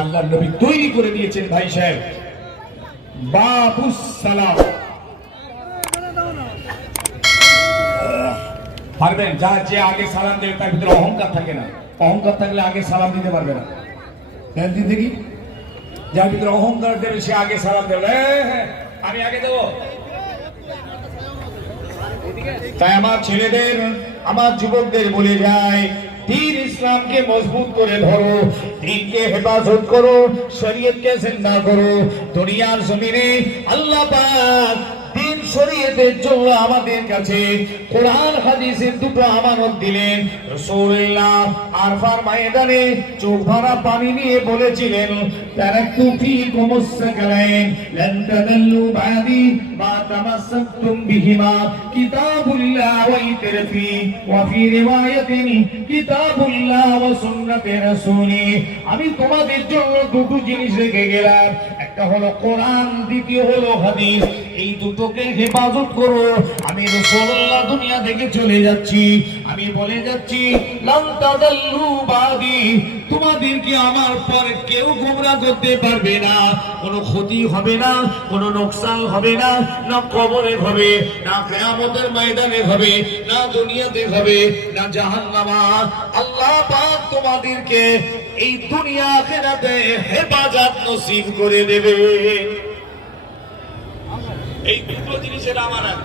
আল্লাহ নবী তৈরি করে দিয়েছেন ভাই সাহেব। বাবুস সালাম পারবেন? যা যে আগে সালাম দেবে তার ভিতরে অহংকার থাকে না। অহংকার থাকলে আগে সালাম দিতে পারবে না। দেন দিন দেখি। যার ভিতরে অহংকার দেবে, সে আগে সালাম দেবে। আমি আগে দেবো। তাই আমার ছেলেদের, আমার যুবকদের বলে যায় দিন ইসলামকে মজবুত করে ধরো দিনকে হেফাজত করো শরীয়তকে জিন্দা করো দুনিয়ার জমিনে আল্লাহ পাক শরীয়তের জন্য আমাদের কাছে। কোরআন, হাদিসের দুটো আমানত দিলেন। রাসূলুল্লাহ আরফার ময়দানে চোখ পানি নিয়ে বলেছিলেন, তারা কুফি সাকালাইন লান তাদাল্লু বাদি মা তামাসসাকতুম বিহিমা কিতাবুল্লাহ ওয়া ইতরফি ওয়া ফি রিওয়ায়াতিন কিতাবুল্লাহ ওয়া সুন্নাতে রাসূলি। আমি তোমাদের জন্য দুটো জিনিস রেখে গেলাম। একটা হলো কোরআন, দ্বিতীয় হলো হাদিস। এই দুটোকে হেফাজত করো। আমি রাসূলুল্লাহ দুনিয়া থেকে চলে যাচ্ছি। আমি বলে যাচ্ছি তোমাদেরকে আমার পর কেউ গোমরা করতে পারবে না। কোনো ক্ষতি হবে না, কোনো নোকসান হবে না না কবরে হবে, না কেয়ামতের ময়দানে হবে, না দুনিয়াতে হবে, না জাহান্নামা। আল্লাহ পাক তোমাদেরকে এই দুনিয়া আখেরাতে হেফাজত নসিব করে দেবে। এই দুটো জিনিসের আমানত।